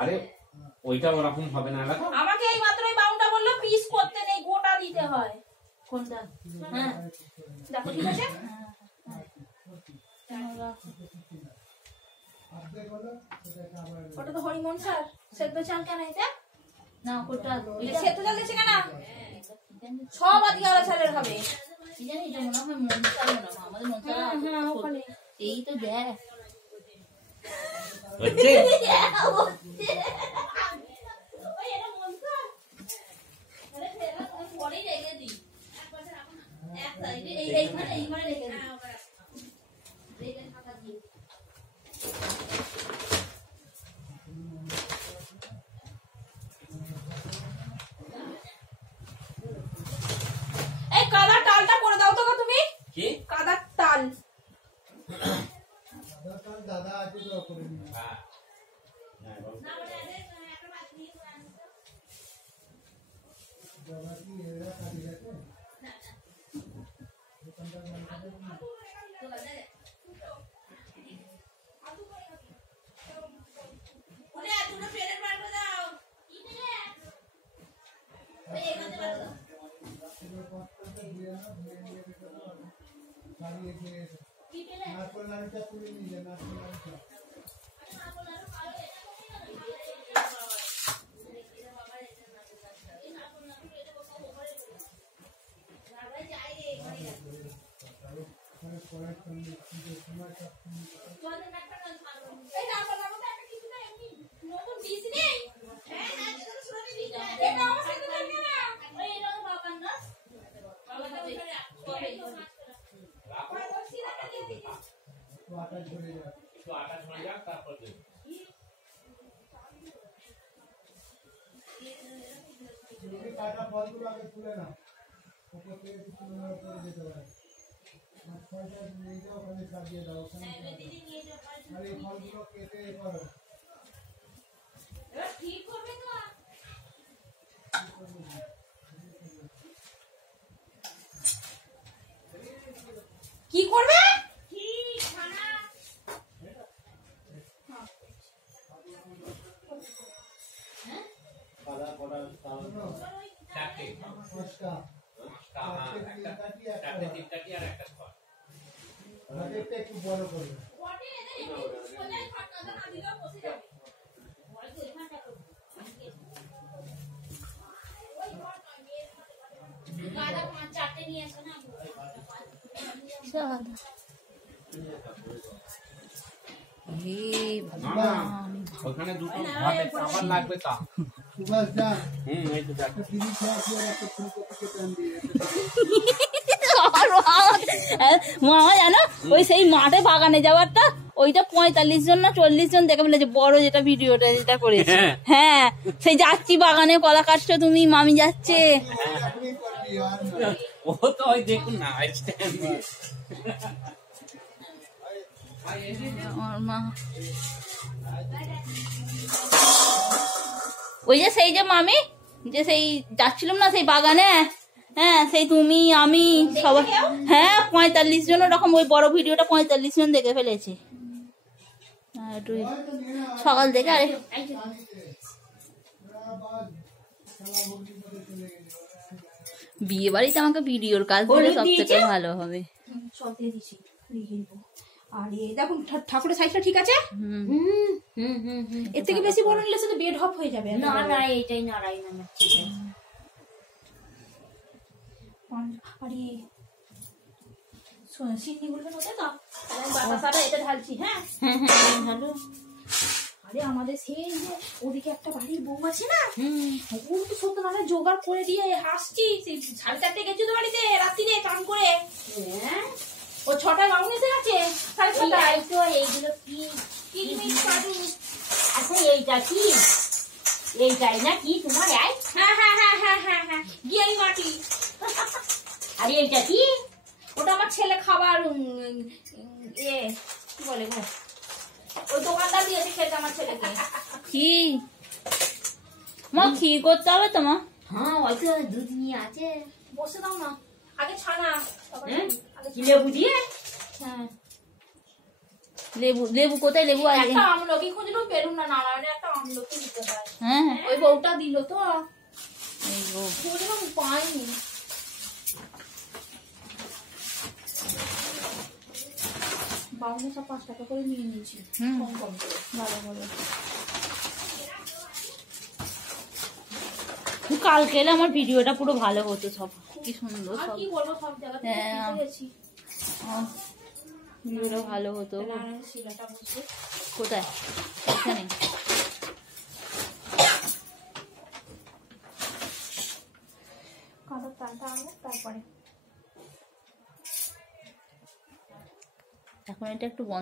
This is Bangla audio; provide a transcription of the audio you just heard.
আরে ওইটা ওরকম হবে না। আমাকে এই মাত্রই বাউন্ডা বললো পিস করতে নেই, গোটা দিতে হয়। কোনটা? হ্যাঁ দেখো ঠিক আছে। ওটা তো হরিমন স্যার সেদ্ধ চাল কেন এটা না? কোটা সেদ্ধ চাল দিচ্ছে কেন? সব আজকে আলাদা চালের হবে। কি জানি এটা মনে হয় মন চাল না, আমাদের মন চাল। হ্যাঁ ওখানে এই তো দেখ হচ্ছে কাদার টালটা করে দাও তো তুমি। কি কাদার টাল? দাদা আছে তো করে নিন। দাদা কি এরা কাটি গেছে? কাটা ফলগুলো আগে তুলে নাও, ওপর থেকে তুলে যেতে পারে। ফলটা নিয়ে যাও, ওখানে সাজিয়ে দাও। আর এই ফলগুলো কেটে করো। ঠিক করবে তো কি করবে? একটু বড় করবে। ওখানে দুটো খাবার লাগবে তা সুভাষ যা। এই তো যাক মামা জানো ওই সেই মাঠে বাগানে যাওয়ারটা ওইটা 45 জন না 40 জন দেখে বলেছে বড় যেটা ভিডিওটা যেটা করেছে। হ্যাঁ সেই যাচ্ছি বাগানে কলা কাটছো তুমি, মামি যাচ্ছে। ও তো ওই দেখুন না ওই যে সেই যে মামি যে সেই যাচ্ছিলাম না সেই বাগানে, হ্যাঁ সেই তুমি আমি সবাই, হ্যাঁ 45 জন ওরকম ওই বড় ভিডিওটা 45 জন দেখে ফেলেছে সকাল থেকে। আরে বিয়ে বাড়িতে আমাকে ভিডিওর কাজ দিলে সব থেকে ভালো হবে। সব দিয়ে দিছি আর দেখুন ঠাকুরের সাইজটা ঠিক আছে। এর থেকে বেশি বড় নিলে তো বেড হপ হয়ে যাবে। না না এইটাই নাড়াই না ঠিক আছে। আরে সিন্নি গুলো মধ্যে তো আমি বাতাসাটা এটা ঢালছি। হ্যাঁ ঢালো। আরে আমাদের সেই যে ওদিকে একটা বাড়ির বউ আছে না, ওর তো সত্যি জোগাড় করে দিয়ে হাসছি। সেই 4:30 গেছি তো বাড়িতে রাত্রিরে কাম করে। ও 6টায় বাউন এসে গেছে 6:30। তো এইগুলো কি আচ্ছা এইটা কি এইটাই না কি তোমার? হ্যাঁ হ্যাঁ হ্যাঁ হ্যাঁ হ্যাঁ হ্যাঁ গিয়ে মাটি আর এইটা কি? ওটা আমার ছেলে খাবার কি বলে গো, ওই দোকানদার দিয়েছে খেতে আমার ছেলেকে। কি মা কি করতে হবে তোমার? হ্যাঁ অল্প দুধ নিয়ে আছে। বসে দাও না, আগে ছানা। হ্যাঁ? আগে কি লেবু দিয়ে? হ্যাঁ, লেবু কোথায় লেবু আছে? একটা আমলকি খুঁজলেও পেলুম না, নারায়ণে একটা আমলকি দিতে হয়। হ্যাঁ ওই বউটা দিল তো, এই গো। খুঁজলাম পাইনি। বাউনে সব 5 টাকা করে নিয়ে নিয়েছি, হুম। কম কম করে। ভালো ভালো। কালকে এলে আমার ভিডিওটা পুরো ভালো হতো, সব কি সুন্দর আর সব কি বলবো, সব জায়গা থেকে হ্যাঁ। শিখে গেছি। ভিডিওটা ভালো হতো। নারায়ণ শিলাটা বসে কোথায়? এখানে। কাঁটার টানটা আনবো তারপরে। এখন এটা একটু বন্ধ